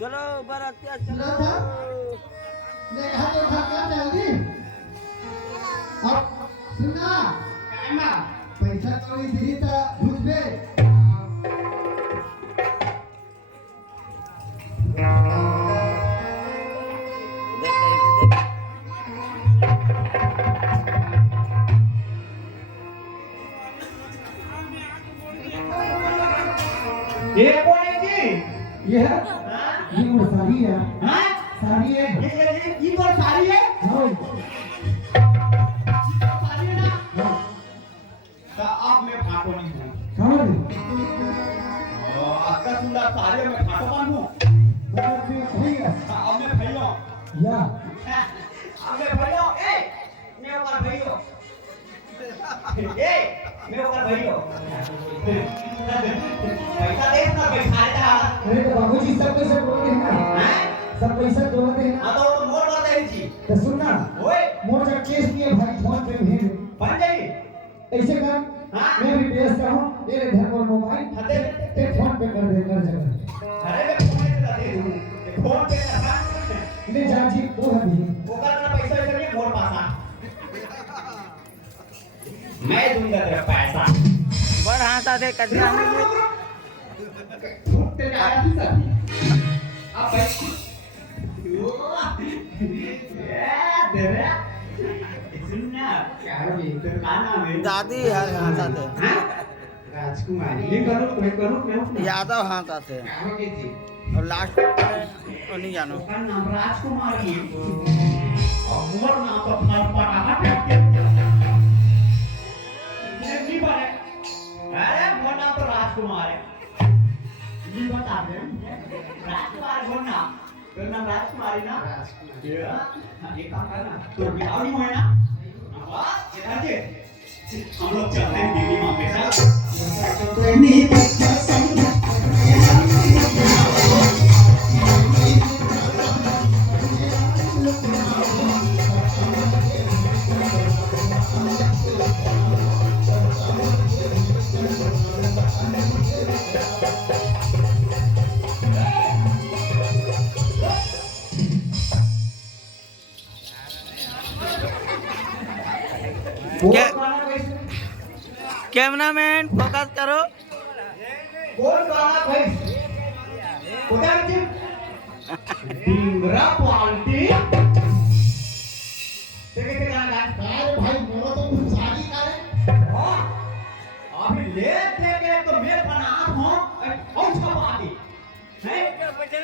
चलो बरातिया चलो ले हाथ उठा कर जल्दी अब सुनना कायमा पैसा कौड़ी दी तो बुझबे ये कौन है जी? ये है ये वो साड़ी है हाँ? साड़ी है ये कौन साड़ी है? हाँ साड़ी है ना? हाँ तो अब मैं फाटो नहीं हूँ। कहाँ है आपका सुंदर साड़ी में फाटो बांधूं। मतलब ये सही है अब मैं भैया। या अब मैं भैया। ए, मैं ऊपर भैया। ए, मैं ऊपर भैया। पैसा दे ना बैठा था। अरे तो बाबूजी सब पैसा बोलते हैं ना हैं? सब पैसा बोलते हैं ना हाँ तो मोर मारता है जी। तो सुनना ओए, मोर जब केस किए भाई फोन पे भेज बन जाएगी। ऐसे कर हाँ? मैं भी बेचता हूँ तेरे घर पर मोबाइल खाते ते फोन पे कर दे कर जगह अरे मैं फोन पे दे दूँ। फोन पे ना ले जा जी वो है भी वो करना पैसा चाहिए मोर पासा। मैं दूंगा तेरा पैसा। बड़ हाथा दे कटिया नहीं फूट तेरे आया थी सभी। अब भाई तेरे सुनना क्या है तेरा नाम है दादी है हाथा दे राजकुमारी ये करो मैं यादव हाथा थे क्या हो गई थी और लास्ट में नहीं जानो उसका नाम राजकुमारी और मोर नाम तो फटफटाहट है नहीं बने अरे मोर नाम तो राजकुमार है ये बता दे राजकुमार मोर नाम तेरा नाम राजकुमारी ना ये काम करना तो बिहाव नहीं हुआ ना वाह ये जी हम लोग चलते हैं दीदी माँ के साथ क्या कैमरामैन फोकस करो कौन गाना भाई उधर जी डिंगरा क्वालिटी देखे के गाना अरे भाई मोरो तो कुछ साड़ी का है अभी ले देखे तो मैं बना हूं और छपाती है और मैं कलर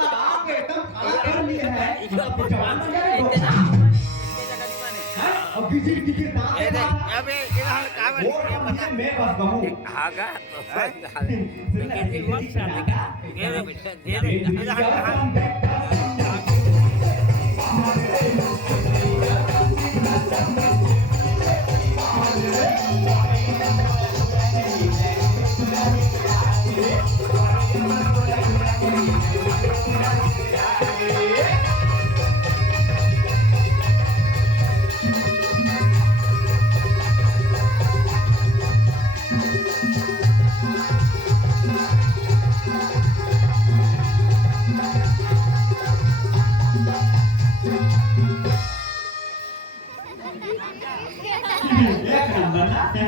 लगा के एकदम काला कर लिया है मतलब जवान बन गया अब किसी किसी दांत ये देख अबे इधर का ये बता मैं बस कहूं आगा तो बस हाले लेकिन ये मत शादी का दे दे इधर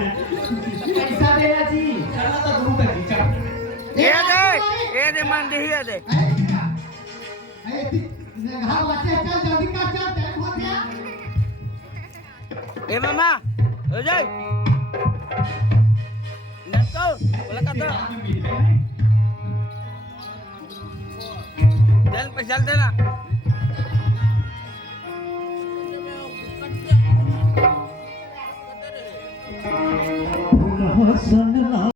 पैसा देना जी करना तो दूर तक खींचा ये दे मान दे ही दे अरे घर बच्चे चल जल्दी कर चल टाइम हो गया ए मामा हो जाए नंतो बोला का तो चल पैसा देना